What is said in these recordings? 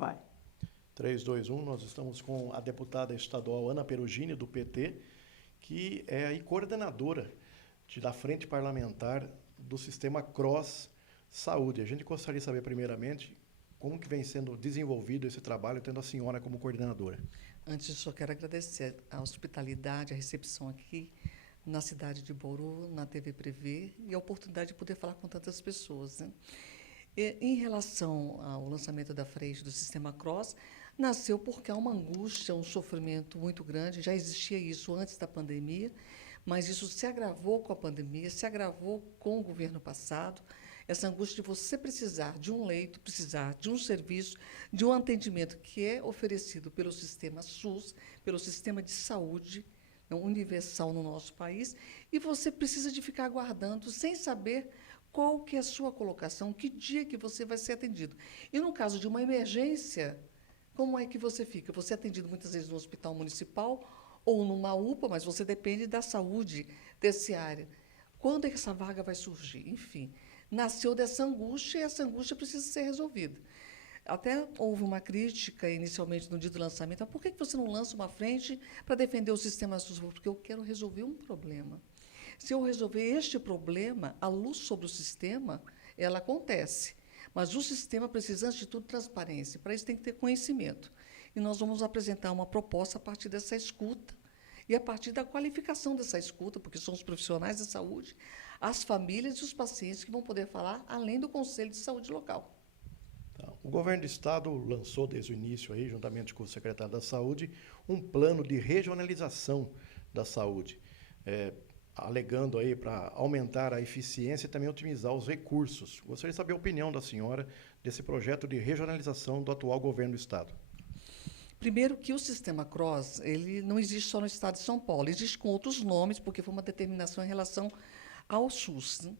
Vai. 3, 2, 1, nós estamos com a deputada estadual Ana Perugini, do PT, que é aí coordenadora da Frente Parlamentar do Sistema CROSS Saúde. A gente gostaria de saber, primeiramente, como que vem sendo desenvolvido esse trabalho, tendo a senhora como coordenadora. Antes, só quero agradecer a hospitalidade, a recepção aqui na cidade de Bauru, na TV Prevê, e a oportunidade de poder falar com tantas pessoas, né? Em relação ao lançamento da frente do Sistema CROSS, nasceu porque há uma angústia, um sofrimento muito grande. Já existia isso antes da pandemia, mas isso se agravou com a pandemia, se agravou com o governo passado. Essa angústia de você precisar de um leito, precisar de um serviço, de um atendimento que é oferecido pelo sistema SUS, pelo sistema de saúde universal no nosso país, e você precisa de ficar aguardando sem saber qual que é a sua colocação, que dia que você vai ser atendido. E, no caso de uma emergência, como é que você fica? Você é atendido muitas vezes no hospital municipal ou numa UPA, mas você depende da saúde terciária. Quando é que essa vaga vai surgir? Enfim, nasceu dessa angústia e essa angústia precisa ser resolvida. Até houve uma crítica inicialmente no dia do lançamento. Por que você não lança uma frente para defender o sistema SUS? Porque eu quero resolver um problema. Se eu resolver este problema, a luz sobre o sistema, ela acontece. Mas o sistema precisa, antes de tudo, de transparência. Para isso, tem que ter conhecimento. E nós vamos apresentar uma proposta a partir dessa escuta e a partir da qualificação dessa escuta, porque são os profissionais da saúde, as famílias e os pacientes que vão poder falar, além do Conselho de Saúde local. Então, o governo do Estado lançou, desde o início, aí, juntamente com o secretário da Saúde, um plano de regionalização da saúde, alegando aí para aumentar a eficiência e também otimizar os recursos. Gostaria de saber a opinião da senhora desse projeto de regionalização do atual governo do Estado. Primeiro que o sistema CROSS, ele não existe só no Estado de São Paulo, existe com outros nomes, porque foi uma determinação em relação ao SUS.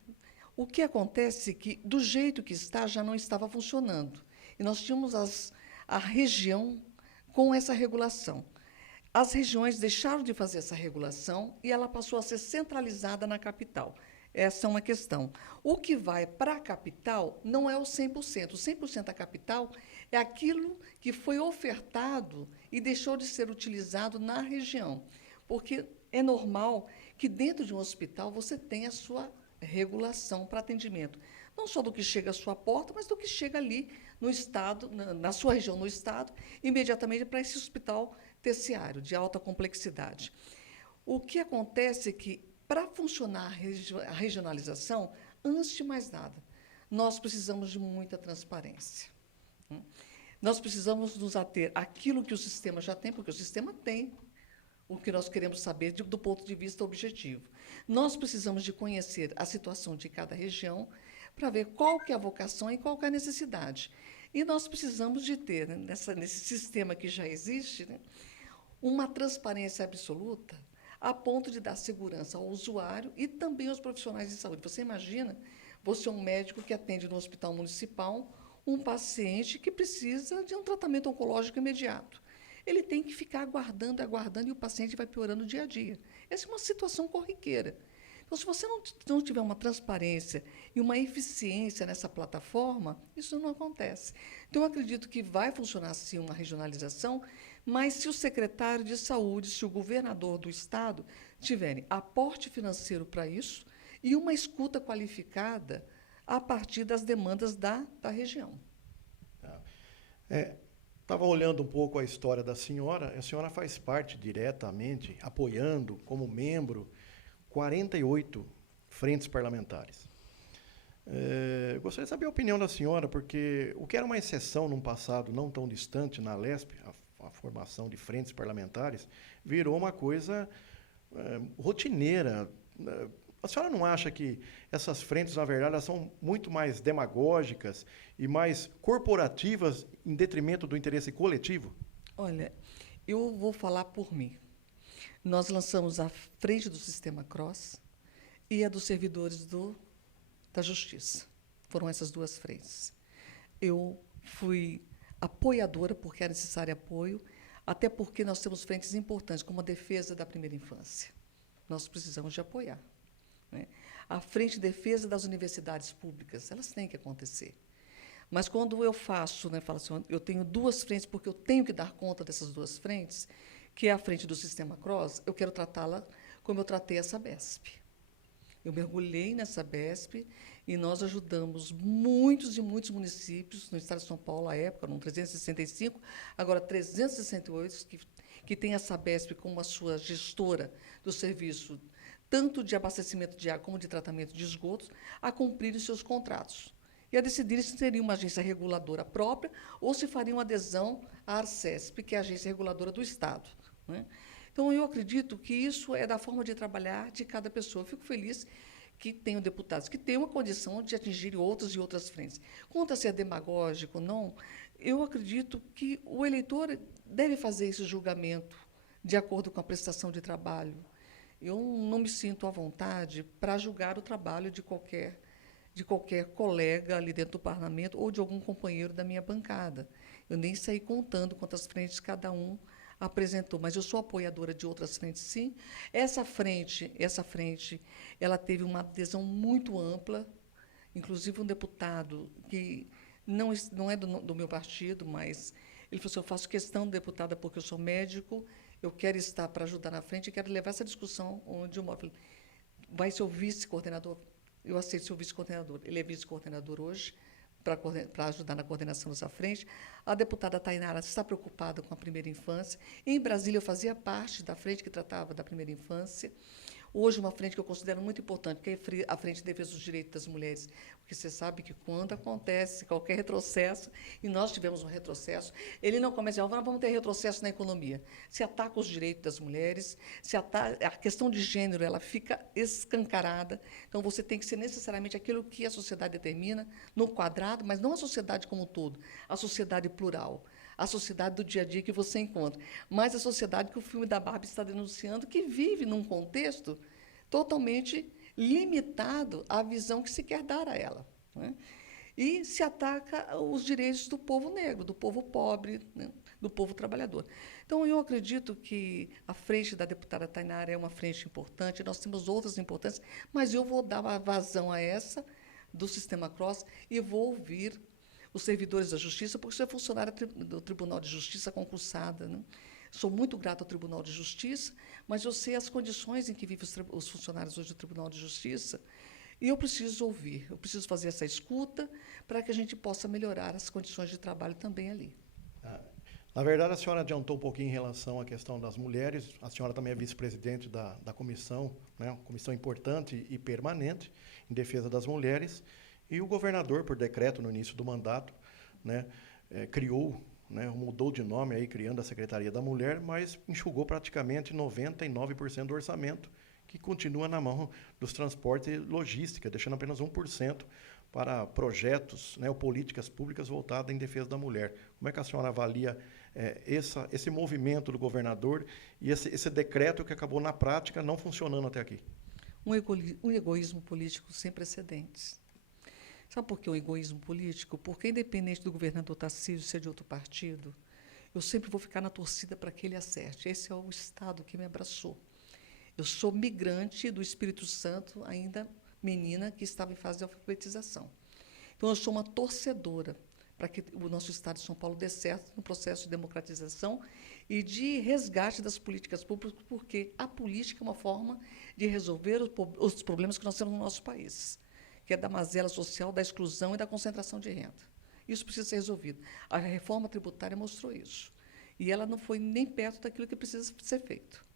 O que acontece é que, do jeito que está, já não estava funcionando. E nós tínhamos a região com essa regulação. As regiões deixaram de fazer essa regulação e ela passou a ser centralizada na capital. Essa é uma questão. O que vai para a capital não é o 100%. O 100% da capital é aquilo que foi ofertado e deixou de ser utilizado na região. Porque é normal que dentro de um hospital você tenha a sua regulação para atendimento. Não só do que chega à sua porta, mas do que chega ali no estado, na sua região, no estado, imediatamente para esse hospital terciário, de alta complexidade. O que acontece é que, para funcionar a regionalização, antes de mais nada, nós precisamos de muita transparência. Nós precisamos nos ater àquilo que o sistema já tem, porque o sistema tem o que nós queremos saber do ponto de vista objetivo. Nós precisamos de conhecer a situação de cada região para ver qual que é a vocação e qual que é a necessidade. E nós precisamos de ter, né, nesse sistema que já existe, né, uma transparência absoluta a ponto de dar segurança ao usuário e também aos profissionais de saúde. Você imagina, você é um médico que atende no hospital municipal um paciente que precisa de um tratamento oncológico imediato. Ele tem que ficar aguardando, aguardando, e o paciente vai piorando dia a dia. Essa é uma situação corriqueira. Então, se você não tiver uma transparência e uma eficiência nessa plataforma, isso não acontece. Então, eu acredito que vai funcionar, sim, uma regionalização, mas se o secretário de saúde, se o governador do Estado tiverem aporte financeiro para isso e uma escuta qualificada a partir das demandas da região. Estava olhando um pouco a história da senhora. A senhora faz parte diretamente, apoiando, como membro, 48 frentes parlamentares. Gostaria de saber a opinião da senhora, porque o que era uma exceção num passado não tão distante na Lesp, a formação de frentes parlamentares, virou uma coisa rotineira. A senhora não acha que essas frentes, na verdade, elas são muito mais demagógicas e mais corporativas em detrimento do interesse coletivo? Olha, eu vou falar por mim. Nós lançamos a frente do Sistema CROSS e a dos servidores da Justiça. Foram essas duas frentes. Eu fui apoiadora, porque era necessário apoio, até porque nós temos frentes importantes, como a defesa da primeira infância. Nós precisamos de apoiar. Né? A frente de defesa das universidades públicas, elas têm que acontecer. Mas quando eu faço, né, falo assim, eu tenho duas frentes, porque eu tenho que dar conta dessas duas frentes, que é a frente do Sistema CROSS, eu quero tratá-la como eu tratei a Sabesp. Eu mergulhei nessa Sabesp e nós ajudamos muitos e muitos municípios no estado de São Paulo, à época, eram 365, agora 368, que tem a Sabesp como a sua gestora do serviço, tanto de abastecimento de água como de tratamento de esgotos, a cumprir os seus contratos. E a decidir se seria uma agência reguladora própria ou se faria uma adesão à Arcesp, que é a agência reguladora do Estado, né? Então, eu acredito que isso é da forma de trabalhar de cada pessoa. Eu fico feliz que tenham deputados que têm uma condição de atingir outras e outras frentes. Quanto a ser demagógico ou não, eu acredito que o eleitor deve fazer esse julgamento de acordo com a prestação de trabalho. Eu não me sinto à vontade para julgar o trabalho de qualquer colega ali dentro do parlamento ou de algum companheiro da minha bancada. Eu nem saí contando quantas frentes cada um apresentou, mas eu sou apoiadora de outras frentes, sim. Essa frente, ela teve uma adesão muito ampla, inclusive um deputado que não é do meu partido, mas ele falou assim, eu faço questão de deputada porque eu sou médico, eu quero estar para ajudar na frente e quero levar essa discussão onde eu moro. Vai ser o vice-coordenador? Eu aceito ser o vice-coordenador. Ele é vice-coordenador hoje, para ajudar na coordenação dessa frente. A deputada Tainara está preocupada com a primeira infância. Em Brasília, eu fazia parte da frente que tratava da primeira infância. Hoje, uma frente que eu considero muito importante, que é a Frente de Defesa dos Direitos das Mulheres, porque você sabe que quando acontece qualquer retrocesso, e nós tivemos um retrocesso, ele não começa a dizer, vamos ter retrocesso na economia. Se ataca os direitos das mulheres, a questão de gênero ela fica escancarada, então você tem que ser necessariamente aquilo que a sociedade determina, no quadrado, mas não a sociedade como um todo, a sociedade plural, a sociedade do dia a dia que você encontra, mas a sociedade que o filme da Barbie está denunciando, que vive num contexto totalmente limitado à visão que se quer dar a ela, né? E se ataca os direitos do povo negro, do povo pobre, né? Do povo trabalhador. Então, eu acredito que a frente da deputada Tainara é uma frente importante, nós temos outras importantes, mas eu vou dar uma vazão a essa do Sistema CROSS e vou ouvir os servidores da Justiça, porque sou funcionária do Tribunal de Justiça concursada, né? Sou muito grata ao Tribunal de Justiça, mas eu sei as condições em que vivem os funcionários hoje do Tribunal de Justiça, e eu preciso ouvir, eu preciso fazer essa escuta para que a gente possa melhorar as condições de trabalho também ali. Na verdade, a senhora adiantou um pouquinho em relação à questão das mulheres. A senhora também é vice-presidente da comissão, né, uma comissão importante e permanente em defesa das mulheres. E o governador, por decreto, no início do mandato, né, criou, né, mudou de nome, aí, criando a Secretaria da Mulher, mas enxugou praticamente 99% do orçamento, que continua na mão dos transportes e logística, deixando apenas 1% para projetos, né, ou políticas públicas voltadas em defesa da mulher. Como é que a senhora avalia esse movimento do governador e esse decreto que acabou, na prática, não funcionando até aqui? Um egoísmo político sem precedentes. Sabe por que o egoísmo político? Porque, independente do governador Tarcísio ser de outro partido, eu sempre vou ficar na torcida para que ele acerte. Esse é o Estado que me abraçou. Eu sou migrante do Espírito Santo, ainda menina, que estava em fase de alfabetização. Então, eu sou uma torcedora para que o nosso Estado de São Paulo dê certo no processo de democratização e de resgate das políticas públicas, porque a política é uma forma de resolver os problemas que nós temos no nosso país, que é da mazela social, da exclusão e da concentração de renda. Isso precisa ser resolvido. A reforma tributária mostrou isso. E ela não foi nem perto daquilo que precisa ser feito.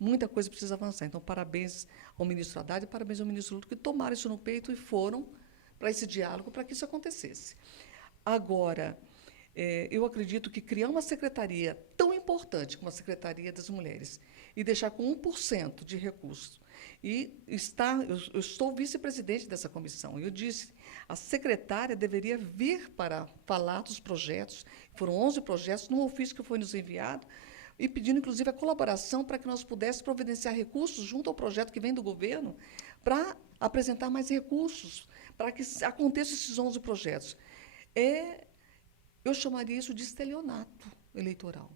Muita coisa precisa avançar. Então, parabéns ao ministro Haddad e parabéns ao ministro Lula, que tomaram isso no peito e foram para esse diálogo para que isso acontecesse. Agora, eu acredito que criar uma secretaria tão importante como a Secretaria das Mulheres e deixar com 1% de recursos, eu estou vice-presidente dessa comissão, eu disse, a secretária deveria vir para falar dos projetos, foram 11 projetos, num ofício que foi nos enviado, e pedindo, inclusive, a colaboração para que nós pudéssemos providenciar recursos junto ao projeto que vem do governo para apresentar mais recursos, para que aconteçam esses 11 projetos. Eu chamaria isso de estelionato eleitoral,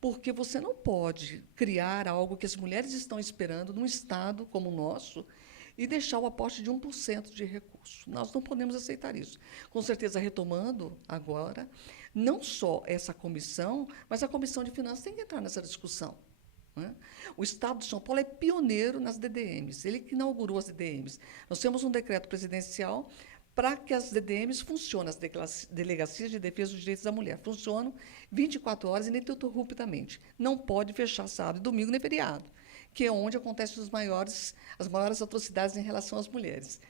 porque você não pode criar algo que as mulheres estão esperando num Estado como o nosso e deixar o aporte de 1% de recurso. Nós não podemos aceitar isso. Com certeza, retomando agora, não só essa comissão, mas a Comissão de Finanças tem que entrar nessa discussão. Né? O Estado de São Paulo é pioneiro nas DDMs, ele que inaugurou as DDMs. Nós temos um decreto presidencial para que as DDMs funcionem, as Delegacias de Defesa dos Direitos da Mulher, funcionam 24 horas ininterruptamente. Não pode fechar sábado, domingo nem feriado, que é onde acontecem as maiores atrocidades em relação às mulheres.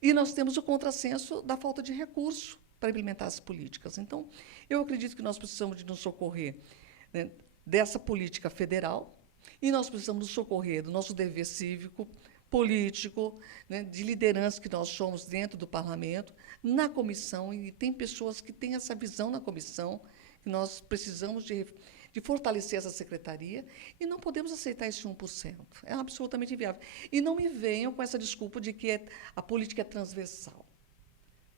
E nós temos o contrassenso da falta de recurso para implementar as políticas. Então, eu acredito que nós precisamos de nos socorrer, né, dessa política federal, e nós precisamos nos socorrer do nosso dever cívico, político, né, de liderança que nós somos dentro do parlamento, na comissão, e tem pessoas que têm essa visão na comissão, que nós precisamos de fortalecer essa secretaria, e não podemos aceitar esse 1%. É absolutamente inviável. E não me venham com essa desculpa de que a política é transversal.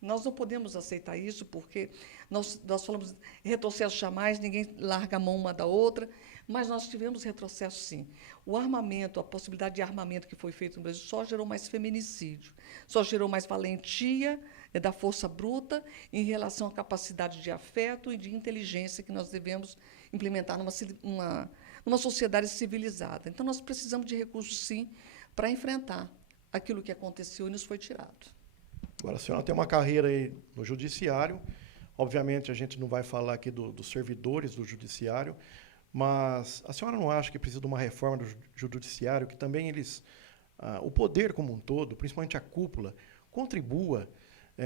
Nós não podemos aceitar isso, porque nós falamos retrocesso jamais, ninguém larga a mão uma da outra, mas nós tivemos retrocesso, sim. O armamento, a possibilidade de armamento que foi feito no Brasil só gerou mais feminicídio, só gerou mais valentia da força bruta em relação à capacidade de afeto e de inteligência que nós devemos implementar numa sociedade civilizada. Então, nós precisamos de recursos, sim, para enfrentar aquilo que aconteceu e nos foi tirado. Agora, a senhora tem uma carreira aí no judiciário. Obviamente, a gente não vai falar aqui dos servidores do judiciário, mas a senhora não acha que precisa de uma reforma do judiciário, que também o poder como um todo, principalmente a cúpula, contribua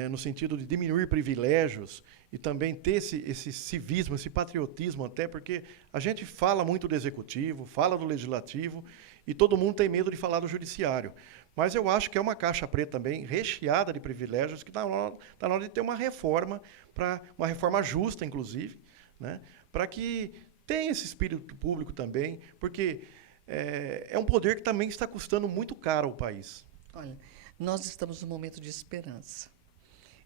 no sentido de diminuir privilégios e também ter esse civismo, esse patriotismo até, porque a gente fala muito do executivo, fala do legislativo, e todo mundo tem medo de falar do judiciário. Mas eu acho que é uma caixa preta também, recheada de privilégios, que está na hora de ter uma reforma justa, inclusive, né, para que tenha esse espírito público também, porque é um poder que também está custando muito caro ao país. Olha, nós estamos num momento de esperança.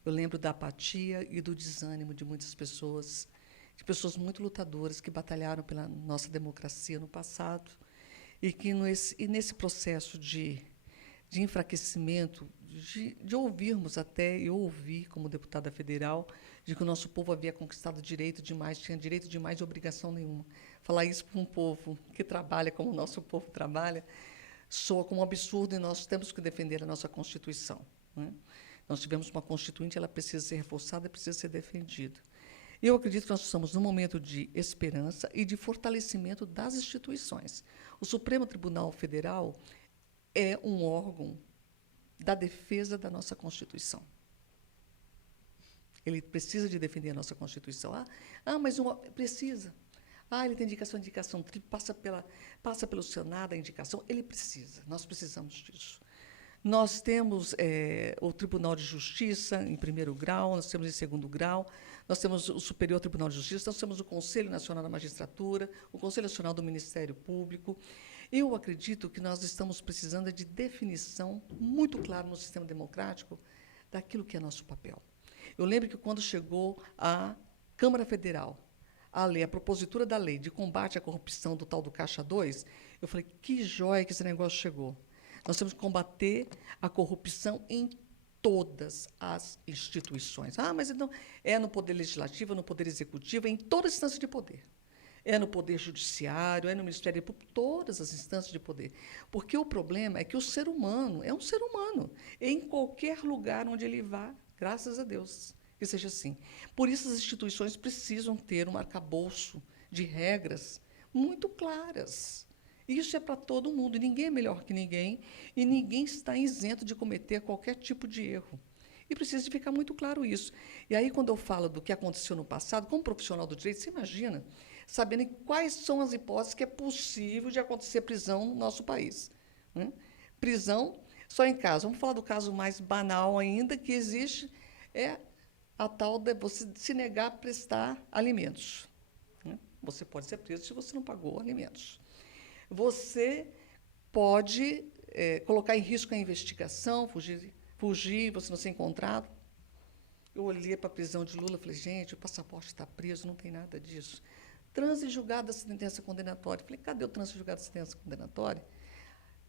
Eu lembro da apatia e do desânimo de muitas pessoas, de pessoas muito lutadoras que batalharam pela nossa democracia no passado, e que nesse processo de enfraquecimento, de ouvirmos até, eu ouvi como deputada federal, de que o nosso povo havia conquistado direito demais, tinha direito demais e obrigação nenhuma. Falar isso para um povo que trabalha como o nosso povo trabalha, soa como um absurdo, e nós temos que defender a nossa Constituição. Né? Nós tivemos uma Constituinte, ela precisa ser reforçada, precisa ser defendida. Eu acredito que nós estamos num momento de esperança e de fortalecimento das instituições. O Supremo Tribunal Federal é um órgão da defesa da nossa Constituição. Ele precisa de defender a nossa Constituição. Mas precisa. Ele tem indicação, passa pelo Senado a indicação. Ele precisa. Nós precisamos disso. Nós temos o Tribunal de Justiça em primeiro grau, nós temos em segundo grau, nós temos o Superior Tribunal de Justiça, nós temos o Conselho Nacional da Magistratura, o Conselho Nacional do Ministério Público. Eu acredito que nós estamos precisando de definição muito clara no sistema democrático daquilo que é nosso papel. Eu lembro que, quando chegou à Câmara Federal a propositura da lei de combate à corrupção do tal do Caixa 2, eu falei, que joia que esse negócio chegou. Nós temos que combater a corrupção em todas as instituições. Mas então é no Poder Legislativo, no Poder Executivo, é em toda instância de poder. É no Poder Judiciário, é no Ministério Público, todas as instâncias de poder. Porque o problema é que o ser humano é um ser humano. Em qualquer lugar onde ele vá, graças a Deus que seja assim. Por isso, as instituições precisam ter um arcabouço de regras muito claras. Isso é para todo mundo, ninguém é melhor que ninguém, e ninguém está isento de cometer qualquer tipo de erro. E precisa de ficar muito claro isso. E aí, quando eu falo do que aconteceu no passado, como profissional do direito, você imagina, sabendo quais são as hipóteses que é possível de acontecer prisão no nosso país. Né? Prisão só em caso. Vamos falar do caso mais banal ainda que existe, é a tal de você se negar a prestar alimentos. Né? Você pode ser preso se você não pagou alimentos. Você pode colocar em risco a investigação, fugir, você não ser encontrado. Eu olhei para a prisão de Lula e falei, gente, o passaporte está preso, não tem nada disso. Trânsito julgado da sentença condenatória. Falei, cadê o trânsito julgado da sentença condenatória?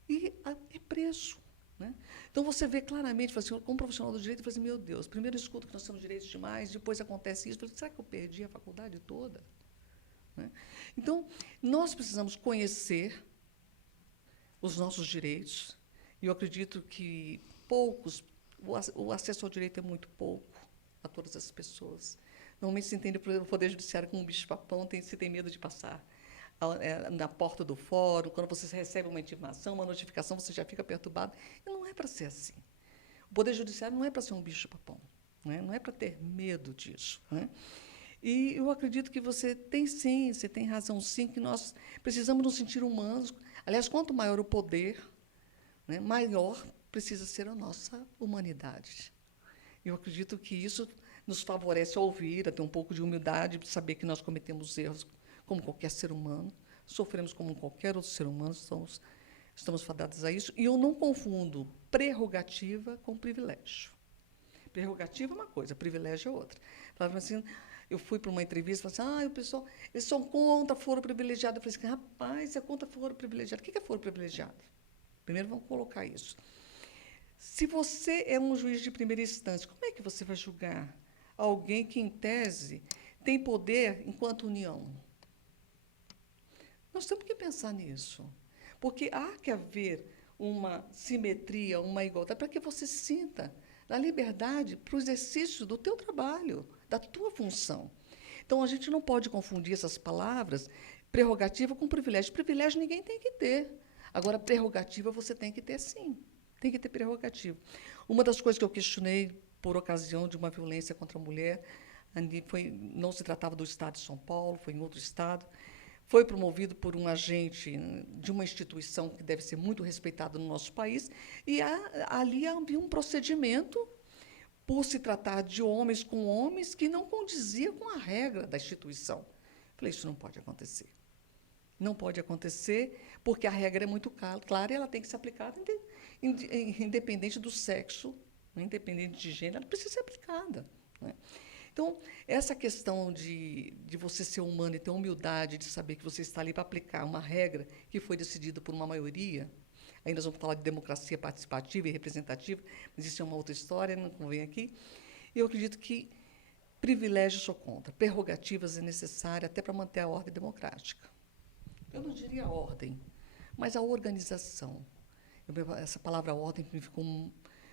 E é preso. né? Então, você vê claramente, assim, como profissional do direito, assim, meu Deus, primeiro eu escuto que nós temos direitos demais, depois acontece isso, será que eu perdi a faculdade toda? Né? Então, nós precisamos conhecer os nossos direitos, e eu acredito que o acesso ao direito é muito pouco a todas as pessoas. Normalmente se entende o Poder Judiciário como um bicho-papão, se tem medo de passar na porta do fórum, quando você recebe uma intimação, uma notificação, você já fica perturbado. E não é para ser assim. O Poder Judiciário não é para ser um bicho-papão, né? Não é para ter medo disso, né? E eu acredito que você tem razão sim, que nós precisamos nos sentir humanos. Aliás, quanto maior o poder, né, maior precisa ser a nossa humanidade. Eu acredito que isso nos favorece a ouvir, a ter um pouco de humildade, de saber que nós cometemos erros como qualquer ser humano, sofremos como qualquer outro ser humano, estamos fadados a isso. E eu não confundo prerrogativa com privilégio. Prerrogativa é uma coisa, privilégio é outra. Falava assim, eu fui para uma entrevista e falei assim, o pessoal, eles são contra foro privilegiado. Eu falei assim, rapaz, é contra foro privilegiado. O que é foro privilegiado? Primeiro vamos colocar isso. Se você é um juiz de primeira instância, como é que você vai julgar alguém que, em tese, tem poder enquanto união? Nós temos que pensar nisso, porque há que haver uma simetria, uma igualdade, para que você sinta a liberdade para o exercício do teu trabalho, da tua função. Então, a gente não pode confundir essas palavras, prerrogativa com privilégio. Privilégio ninguém tem que ter. Agora, prerrogativa você tem que ter, sim. Tem que ter prerrogativa. Uma das coisas que eu questionei por ocasião de uma violência contra a mulher, não se tratava do Estado de São Paulo, foi em outro estado, foi promovido por um agente de uma instituição que deve ser muito respeitada no nosso país, e ali havia um procedimento, por se tratar de homens com homens, que não condizia com a regra da instituição. Falei, isso não pode acontecer. Não pode acontecer, porque a regra é muito clara e ela tem que ser aplicada independente do sexo, independente de gênero, ela precisa ser aplicada, né? Então, essa questão de você ser humano e ter humildade de saber que você está ali para aplicar uma regra que foi decidida por uma maioria, aí nós vamos falar de democracia participativa e representativa, mas isso é uma outra história, não convém aqui. Eu acredito que privilégios sou contra, prerrogativas é necessária até para manter a ordem democrática. Eu não diria ordem, mas a organização. Essa palavra ordem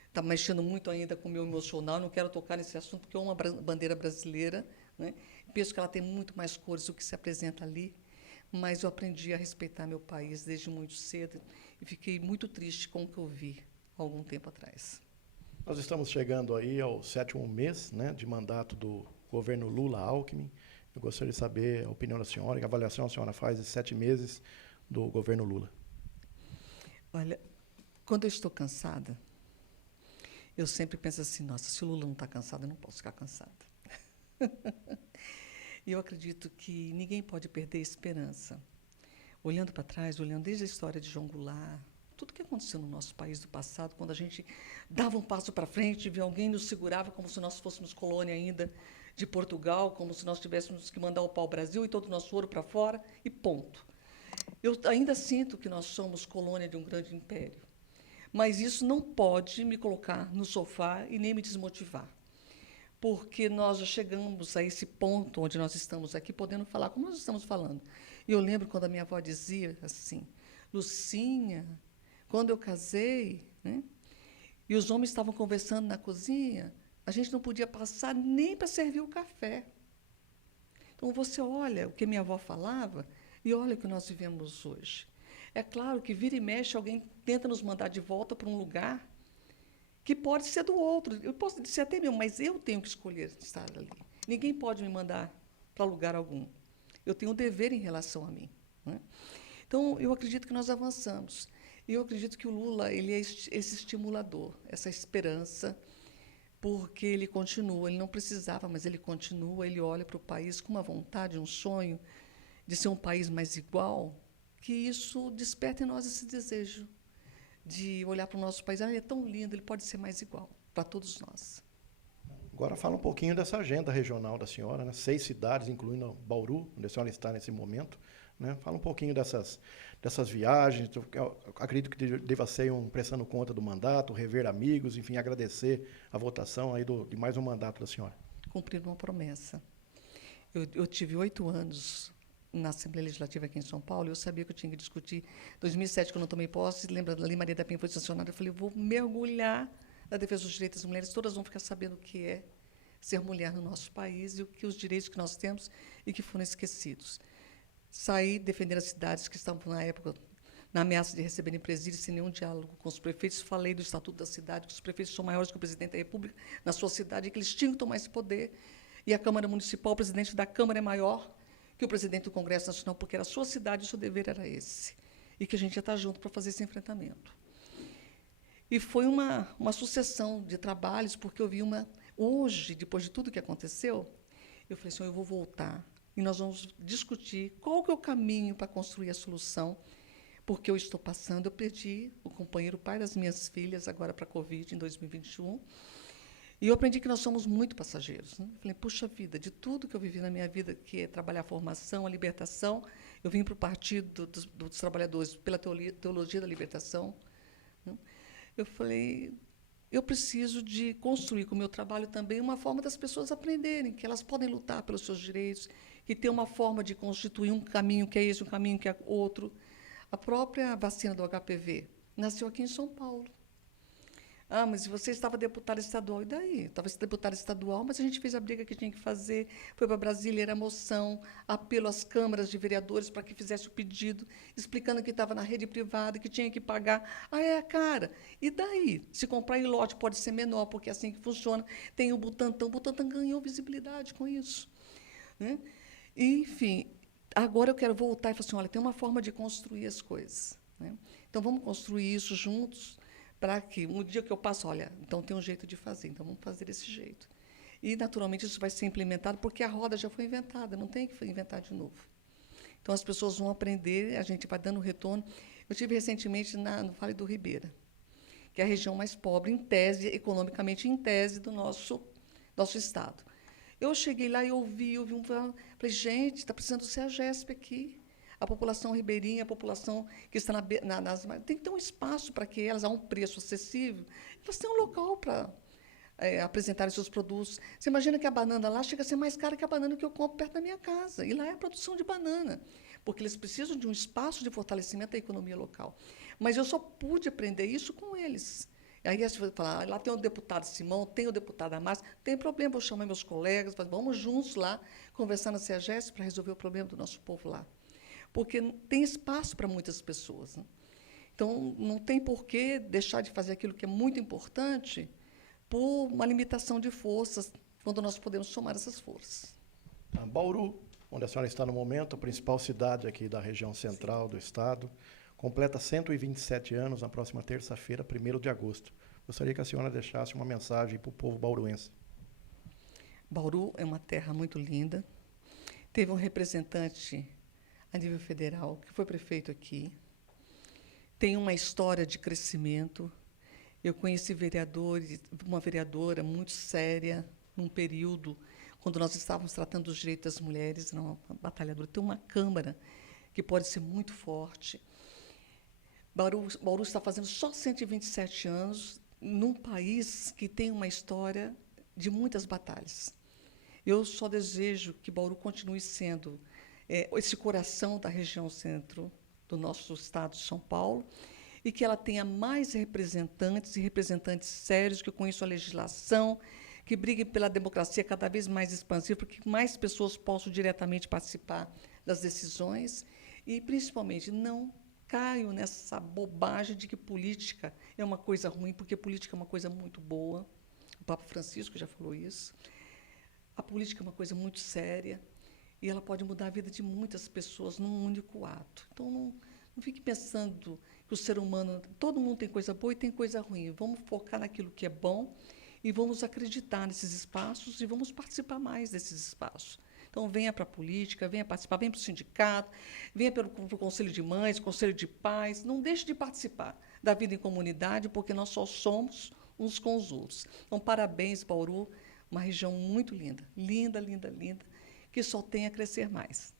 está mexendo muito ainda com o meu emocional, não quero tocar nesse assunto, porque é uma bandeira brasileira, né? Penso que ela tem muito mais cores do que se apresenta ali, mas eu aprendi a respeitar meu país desde muito cedo e fiquei muito triste com o que eu vi há algum tempo atrás. Nós estamos chegando aí ao 7º mês, né, de mandato do governo Lula-Alckmin. Eu gostaria de saber a opinião da senhora, que avaliação a senhora faz de 7 meses do governo Lula. Olha, quando eu estou cansada, eu sempre penso assim, nossa, se o Lula não está cansado, eu não posso ficar cansada. E eu acredito que ninguém pode perder a esperança. Olhando para trás, olhando desde a história de João Goulart, tudo que aconteceu no nosso país do passado, quando a gente dava um passo para frente, via alguém nos segurava como se nós fôssemos colônia ainda de Portugal, como se nós tivéssemos que mandar o pau-brasil e todo o nosso ouro para fora, e ponto. Eu ainda sinto que nós somos colônia de um grande império. Mas isso não pode me colocar no sofá e nem me desmotivar, porque nós já chegamos a esse ponto onde nós estamos aqui, podendo falar como nós estamos falando. E eu lembro quando a minha avó dizia assim, Lucinha, quando eu casei, né, e os homens estavam conversando na cozinha, a gente não podia passar nem para servir o café. Então, você olha o que minha avó falava e olha o que nós vivemos hoje. É claro que vira e mexe, alguém tenta nos mandar de volta para um lugar que pode ser do outro. Eu posso ser até meu, mas eu tenho que escolher estar ali. Ninguém pode me mandar para lugar algum. Eu tenho um dever em relação a mim, né? Então, eu acredito que nós avançamos. E eu acredito que o Lula ele é esse estimulador, essa esperança, porque ele continua, ele não precisava, mas ele continua, ele olha para o país com uma vontade, um sonho de ser um país mais igual, que isso desperta em nós esse desejo de olhar para o nosso país. Ele é tão lindo, ele pode ser mais igual para todos nós. Agora fala um pouquinho dessa agenda regional da senhora, né? 6 cidades, incluindo Bauru, onde a senhora está nesse momento, né? Fala um pouquinho dessas viagens. Eu acredito que deva ser prestando conta do mandato, rever amigos, enfim, agradecer a votação aí de mais um mandato da senhora. Cumprir uma promessa. Eu tive 8 anos na Assembleia Legislativa aqui em São Paulo, e eu sabia que eu tinha que discutir. Em 2007, quando eu tomei posse, lembra, a Lei Maria da Penha foi sancionada, eu falei, vou mergulhar na defesa dos direitos das mulheres, todas vão ficar sabendo o que é ser mulher no nosso país e os direitos que nós temos e que foram esquecidos. Saí defendendo as cidades que estavam, na época, na ameaça de receberem presídios, sem nenhum diálogo com os prefeitos. Falei do Estatuto da Cidade, que os prefeitos são maiores que o presidente da República na sua cidade, e que eles tinham que tomar esse poder. E a Câmara Municipal, o presidente da Câmara é maior que o presidente do Congresso Nacional, porque era a sua cidade e o seu dever era esse. E que a gente ia estar junto para fazer esse enfrentamento. E foi uma sucessão de trabalhos, porque eu vi hoje, depois de tudo que aconteceu, eu falei assim, eu vou voltar e nós vamos discutir qual que é o caminho para construir a solução, porque eu estou passando, eu perdi o companheiro, o pai das minhas filhas, agora para a Covid, em 2021, e eu aprendi que nós somos muito passageiros, né? Falei, puxa vida, de tudo que eu vivi na minha vida, que é trabalhar a formação, a libertação, eu vim para o Partido dos Trabalhadores pela teologia da libertação, né? Eu falei, eu preciso de construir com o meu trabalho também uma forma das pessoas aprenderem que elas podem lutar pelos seus direitos, que tem uma forma de constituir um caminho que é esse, um caminho que é outro. A própria vacina do HPV nasceu aqui em São Paulo. Ah, mas você estava deputada estadual. E daí? Estava deputada estadual, mas a gente fez a briga que tinha que fazer, foi para Brasília, era moção, apelo às câmaras de vereadores para que fizesse o pedido, explicando que estava na rede privada, que tinha que pagar. Ah, é, cara. E daí? Se comprar em lote pode ser menor, porque é assim que funciona. Tem o Butantan ganhou visibilidade com isso, né? E, enfim, agora eu quero voltar e falar assim, olha, tem uma forma de construir as coisas, né? Então, vamos construir isso juntos, para que um dia que eu passo, olha, então tem um jeito de fazer, então vamos fazer desse jeito. E, naturalmente, isso vai ser implementado, porque a roda já foi inventada, não tem que inventar de novo. Então, as pessoas vão aprender, a gente vai dando retorno. Eu estive recentemente no Vale do Ribeira, que é a região mais pobre, em tese, economicamente, em tese, do nosso estado. Eu cheguei lá e ouvi falei, gente, está precisando ser a GESP aqui. A população ribeirinha, a população que está nas... Tem que ter um espaço para que elas, a um preço acessível, elas tenham um local para apresentarem seus produtos. Você imagina que a banana lá chega a ser mais cara que a banana que eu compro perto da minha casa. E lá é a produção de banana, porque eles precisam de um espaço de fortalecimento da economia local. Mas eu só pude aprender isso com eles. Aí você vai falar, lá tem o deputado Simão, tem o deputado Márcia, não tem problema, eu chamar meus colegas, vamos juntos lá conversar na CEAGESP para resolver o problema do nosso povo lá. Porque tem espaço para muitas pessoas, né? Então, não tem por que deixar de fazer aquilo que é muito importante por uma limitação de forças, quando nós podemos somar essas forças. Bauru, onde a senhora está no momento, a principal cidade aqui da região central do estado, completa 127 anos na próxima terça-feira, 1º de agosto. Gostaria que a senhora deixasse uma mensagem para o povo bauruense. Bauru é uma terra muito linda. Teve um representante a nível federal, que foi prefeito aqui. Tem uma história de crescimento. Eu conheci uma vereadora muito séria, num período quando nós estávamos tratando dos direitos das mulheres, uma batalhadora. Tem uma Câmara que pode ser muito forte. Bauru está fazendo só 127 anos num país que tem uma história de muitas batalhas. Eu só desejo que Bauru continue sendo esse coração da região centro do nosso estado de São Paulo, e que ela tenha mais representantes e representantes sérios, que conheçam a legislação, que briguem pela democracia cada vez mais expansiva, para que mais pessoas possam diretamente participar das decisões e, principalmente, não caiam nessa bobagem de que política é uma coisa ruim, porque política é uma coisa muito boa. O Papa Francisco já falou isso. A política é uma coisa muito séria, e ela pode mudar a vida de muitas pessoas num único ato. Então, não fique pensando que o ser humano... Todo mundo tem coisa boa e tem coisa ruim. Vamos focar naquilo que é bom e vamos acreditar nesses espaços e vamos participar mais desses espaços. Então, venha para a política, venha participar, venha para o sindicato, venha para o Conselho de Mães, Conselho de Pais. Não deixe de participar da vida em comunidade, porque nós só somos uns com os outros. Então, parabéns, Bauru, uma região muito linda, linda, linda, linda, que só tem a crescer mais.